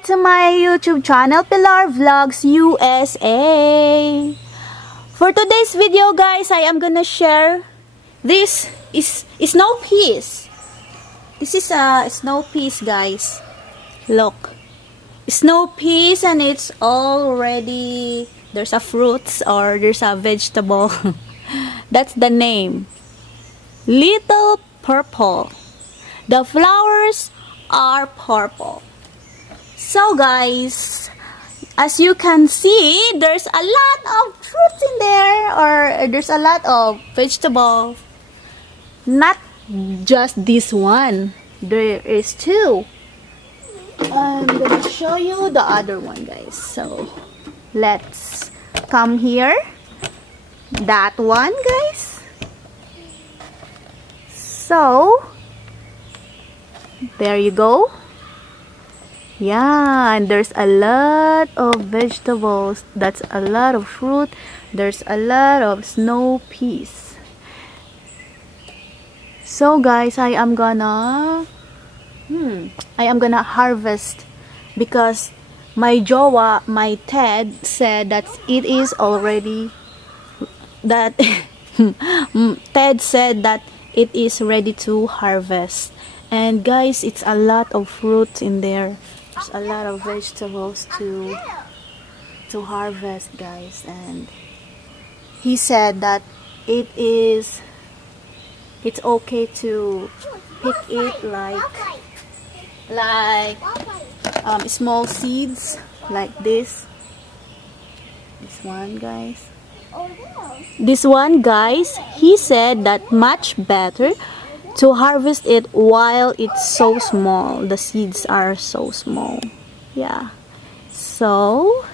back to my YouTube channel, Pilar Vlogs USA. For today's video, guys, I am gonna share this is snow peas. This is a snow peas, guys. Look, snow peas, and it's already there's a fruits or there's a vegetable. That's the name. Little purple. The flowers are purple. So guys, as you can see, there's a lot of fruits in there, or there's a lot of vegetables. Not just this one. There is two. I'm gonna show you the other one, guys. So let's come here. That one, guys. So there you go. Yeah, and there's a lot of vegetables. That's a lot of fruit. There's a lot of snow peas. So guys, I am gonna harvest because my jowa, my Ted said that it is already that Ted said that it is ready to harvest. And guys, it's a lot of fruits in there. There's a lot of vegetables to harvest, guys. And he said that it's okay to pick it like small seeds like this. This one, guys. This one, guys, he said that much better to harvest it while it's so small. The seeds are so small. Yeah. So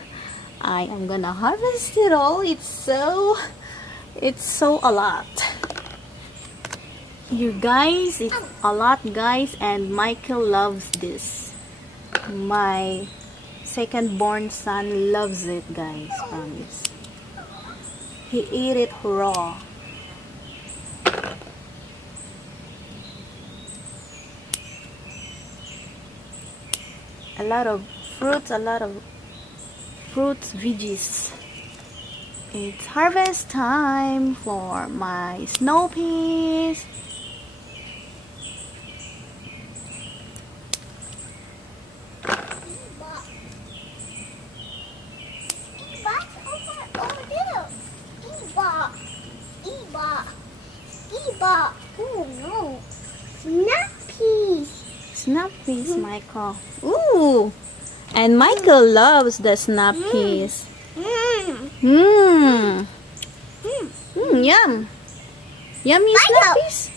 I am gonna harvest it all. It's so a lot. You guys, it's a lot, guys, and Michael loves this. My second born son loves it, guys. Promise. He ate it raw. A lot of fruits, veggies. It's harvest time for my snow peas. Oh no, snap peas. Snap peas, Michael. Ooh, and Michael loves the snap peas. Yum. Yummy snap peas.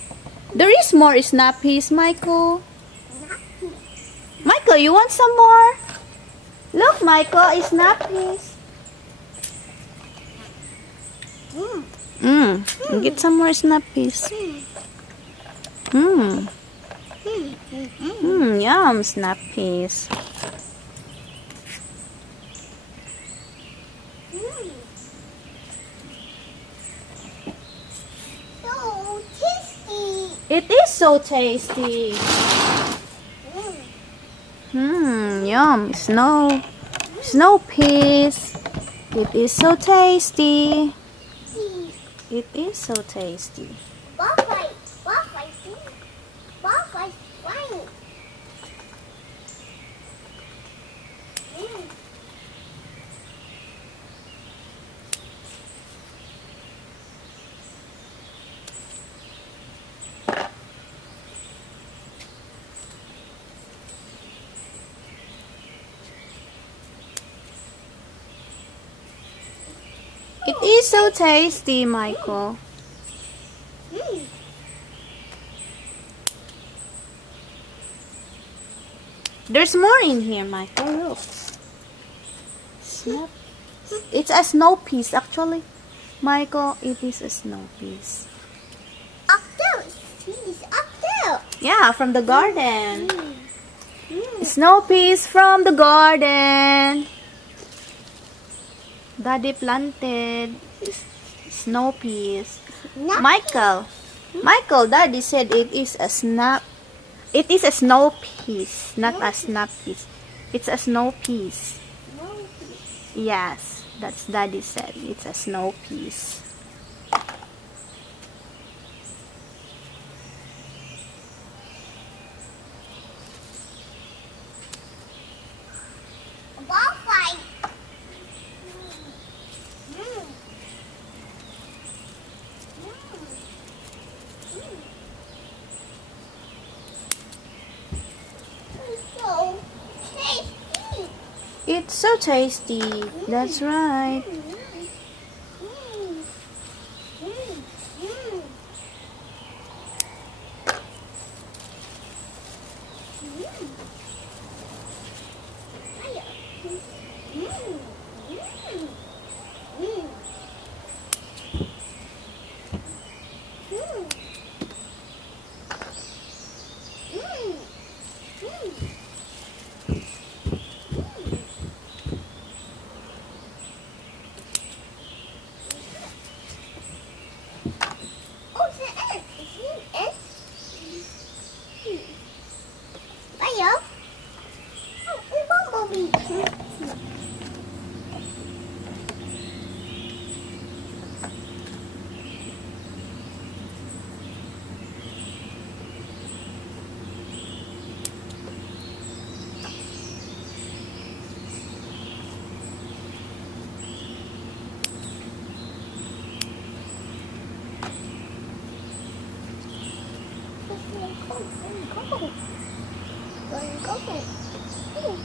There is more snap peas, Michael. Michael, you want some more? Look, Michael, it's snap peas. Get some more snap peas. Yum, snap peas. So tasty. It is so tasty. Yum, snow peas. It is so tasty. It is so tasty. It is so tasty, Michael. There's more in here, Michael. Look. Snap. It's a snow peas, actually. Michael, it is a snow peas. Up there, seeds up there. Yeah, from the garden. Snow peas from the garden. Daddy planted snow peas. Michael, Daddy said it is a snow peas, not a snap peas. It's a snow piece. No. Yes, that's Daddy said. It's a snow piece. Ball fight. Mm. So tasty. It's so tasty. That's right.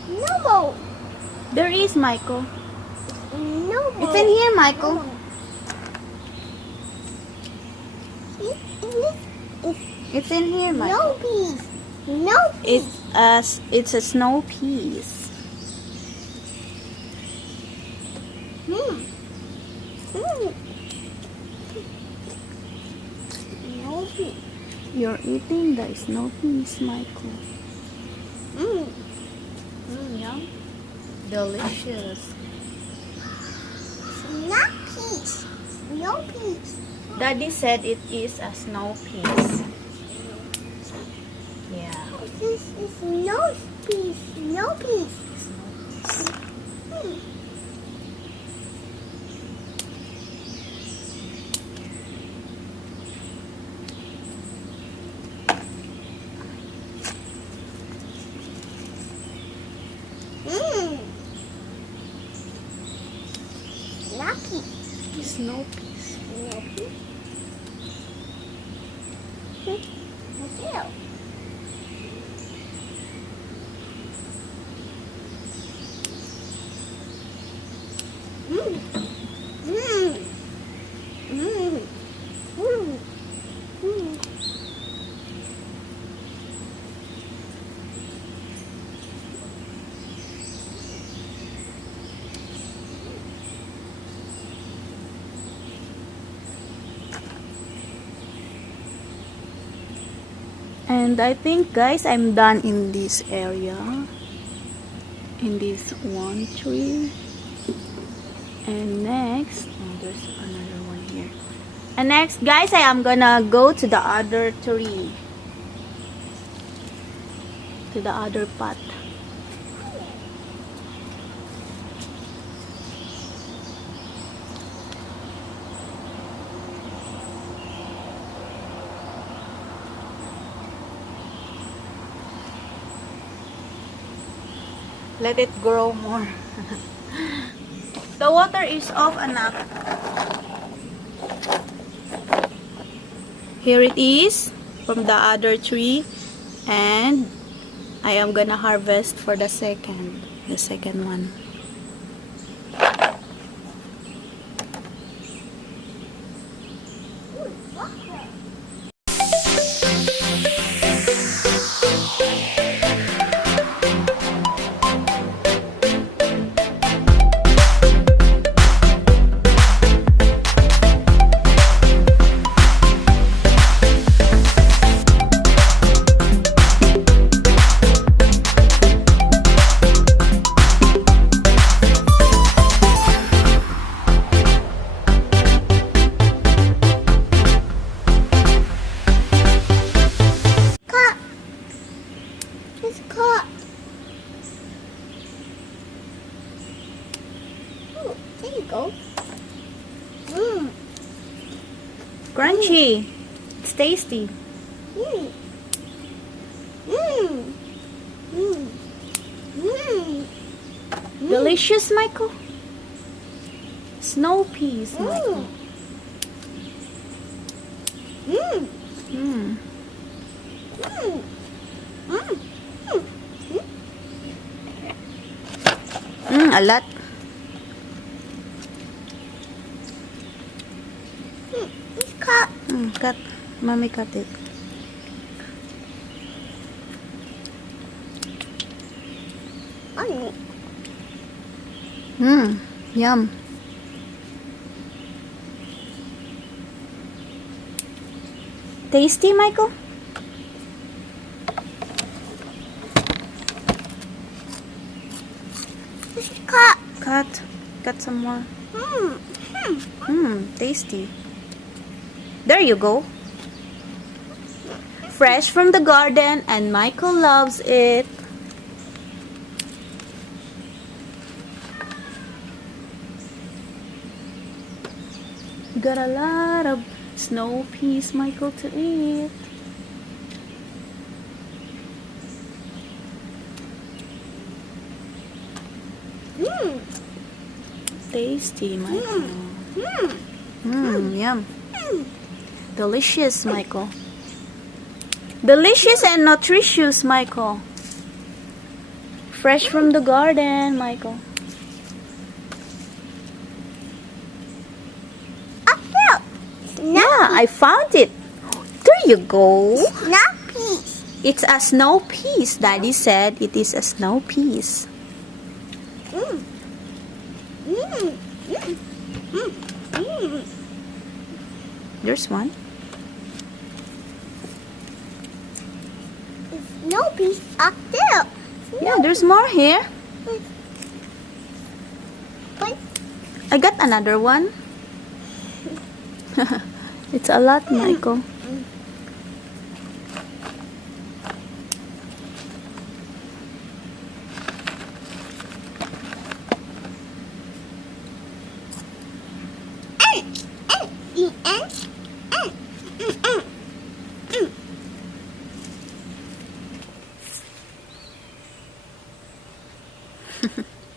No, There is, Michael. no. It's in here, Michael. It's in here, Michael. No peas. No peas. It's a snow piece. Mm. No peas. You're eating the snow piece, Michael. Yum. Delicious. Not peas. No peas. Daddy said it is a snow piece. Yeah. This is no peas. No peas. Lucky. Snow piece. No peas. Mateo. And I think, guys, I'm done in this area. In this one tree. And next, oh, there's another one here. And next, guys, I am gonna go to the other tree. To the other pot. Let it grow more. The water is off, anak. Here it is from the other tree, and I am gonna harvest for the second one. crunchy. It's tasty. Mm. Mm. Mm. Mm. Delicious, Michael. Snow peas, Michael. Mm. Mm. Mm. Mm. A lot. Cut. Cut. Mommy cut it. Yum. Tasty, Michael? Cut. Cut. Cut some more. Tasty. There you go. Fresh from the garden, and Michael loves it. Got a lot of snow peas, Michael, to eat. Tasty, Michael. Yum. Delicious, Michael. Delicious and nutritious, Michael. Fresh from the garden, Michael. Yeah, I found it. There you go. Snow peas. It's a snow piece. Daddy said it is a snow piece. There's one. Snow peas up there. Yeah, there's more here. Wait. I got another one. It's a lot, Michael.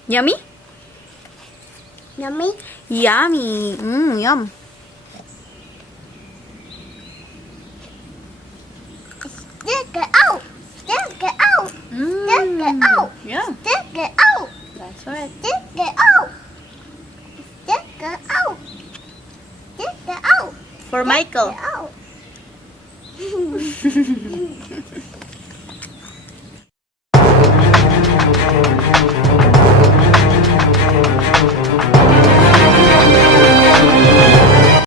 Yummy? Yummy. Yummy. Yum. Stick it out. Stick it out. Stick it out. Yeah, Stick it out. that's right. Stick it out. Stick it out. Stick it out. For Michael. Stick it out.